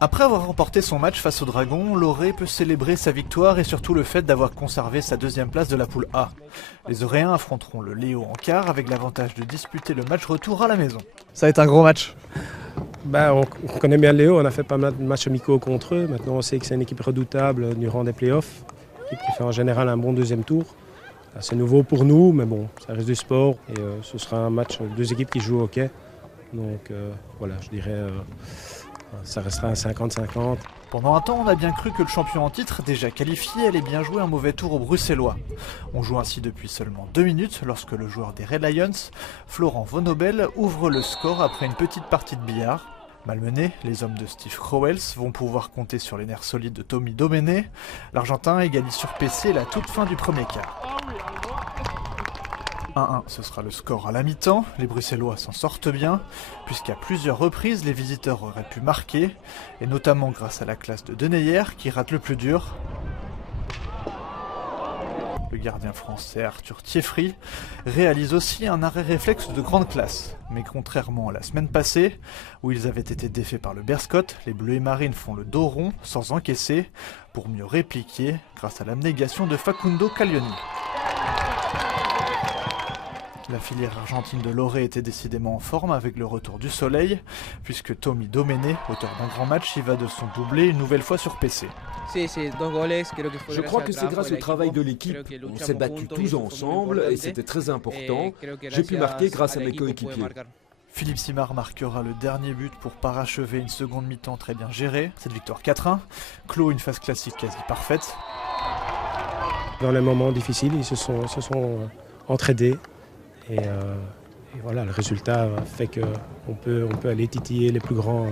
Après avoir remporté son match face aux Dragons, Loré peut célébrer sa victoire et surtout le fait d'avoir conservé sa deuxième place de la poule A. Les Auréens affronteront le Léo en quart avec l'avantage de disputer le match retour à la maison. Ça va être un gros match. On connaît bien Léo, on a fait pas mal de matchs amicaux contre eux. Maintenant on sait que c'est une équipe redoutable durant des playoffs, une équipe qui fait en général un bon deuxième tour. C'est nouveau pour nous, mais bon, ça reste du sport et ce sera un match, deux équipes qui jouent au hockey. Donc voilà, je dirais ça restera un 50-50. Pendant un temps, on a bien cru que le champion en titre, déjà qualifié, allait bien jouer un mauvais tour aux Bruxellois. On joue ainsi depuis seulement 2 minutes lorsque le joueur des Red Lions, Florent Vonobel, ouvre le score après une petite partie de billard. Malmenés, les hommes de Steve Crowells vont pouvoir compter sur les nerfs solides de Tommy Domenech. L'Argentin égalise sur PC la toute fin du premier quart. 1-1, ce sera le score à la mi-temps. Les Bruxellois s'en sortent bien, puisqu'à plusieurs reprises, les visiteurs auraient pu marquer, et notamment grâce à la classe de Deneyer qui rate le plus dur. Le gardien français Arthur Thieffry réalise aussi un arrêt réflexe de grande classe. Mais contrairement à la semaine passée, où ils avaient été défaits par le Bearscot, les Bleus et Marines font le dos rond sans encaisser, pour mieux répliquer grâce à l'abnégation de Facundo Caglioni. La filière argentine de Loré était décidément en forme avec le retour du soleil, puisque Tommy Domenech, auteur d'un grand match, y va de son doublé une nouvelle fois sur PC. Je crois que c'est grâce au travail de l'équipe. On s'est battus tous ensemble et c'était très important. J'ai pu marquer grâce à mes coéquipiers. Philippe Simard marquera le dernier but pour parachever une seconde mi-temps très bien gérée. Cette victoire 4-1 clôt une phase classique quasi parfaite. Dans les moments difficiles, ils se sont entraidés. Et voilà, le résultat fait qu'on peut aller titiller les plus grands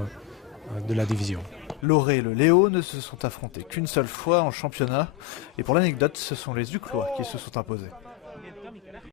de la division. Loré et le Léo ne se sont affrontés qu'une seule fois en championnat. Et pour l'anecdote, ce sont les Uclois qui se sont imposés.